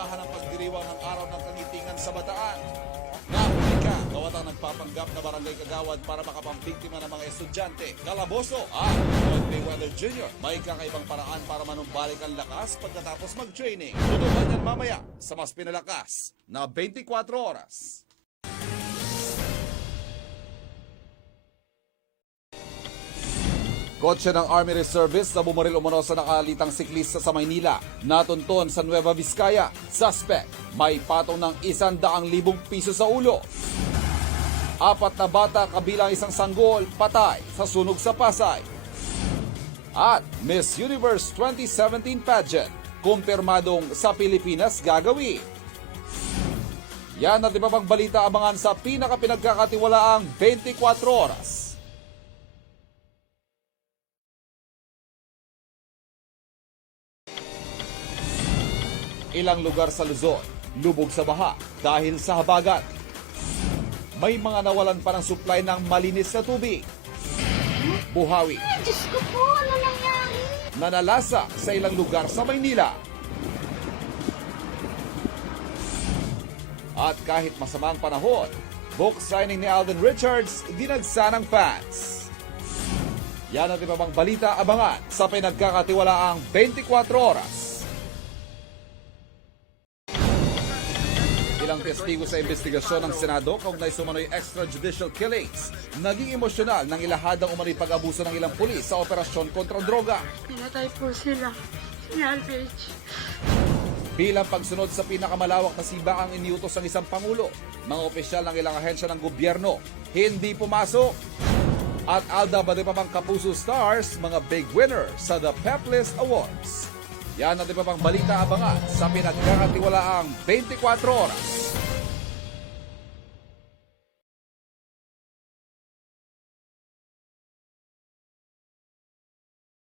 kahalagahan ng pagdiriwang ng araw ng kagitingan sa Bataan. Nahuli ka, kawatang nagpapanggap na barangay kagawad para makapampiktima ng mga estudyante. Kalaboso at Floyd Mayweather Jr. May kakaibang paraan para manumbalik ang lakas pagkatapos mag-training. Tutukan yan mamaya sa mas pinalakas na 24 oras. Kotse ng Army Reservists na bumaril umano sa nakalitang siklista sa Maynila, natunton sa Nueva Vizcaya. Suspect, may patong ng 100,000 piso sa ulo. 4 na bata kabilang isang sanggol, patay sa sunog sa Pasay. At Miss Universe 2017 pageant, kumpirmadong sa Pilipinas gagawin. Yan at iba pang balita abangan sa pinakapinagkakatiwalaang 24 oras. Ilang lugar sa Luzon, lubog sa baha dahil sa habagat. May mga nawalan pa ng supply ng malinis na tubig. Buhawi. Diyos ko po, ano nangyari? Nanalasa sa ilang lugar sa Maynila. At kahit masamang panahon, book signing ni Alden Richards, dinagsa ng fans. Yan at iba pang balita abangan sa pinagkakatiwalaang 24 oras. Ilang testigo sa investigasyon ng Senado kaugnay sumano'y extrajudicial killings. Naging emosyonal ng ilahadang umano'y pag-abuso ng ilang pulis sa operasyon kontra droga. Pinatay po sila. Si Alvage. Bilang pagsunod sa pinakamalawak na sibaang iniutos ng isang pangulo, mga opisyal ng ilang ahensya ng gobyerno hindi pumasok. At Alda ba di pa bang Kapuso Stars, mga big winner sa The Peplist Awards. Yan at iba pang balita abangan sa pinagkakatiwalaang 24 oras.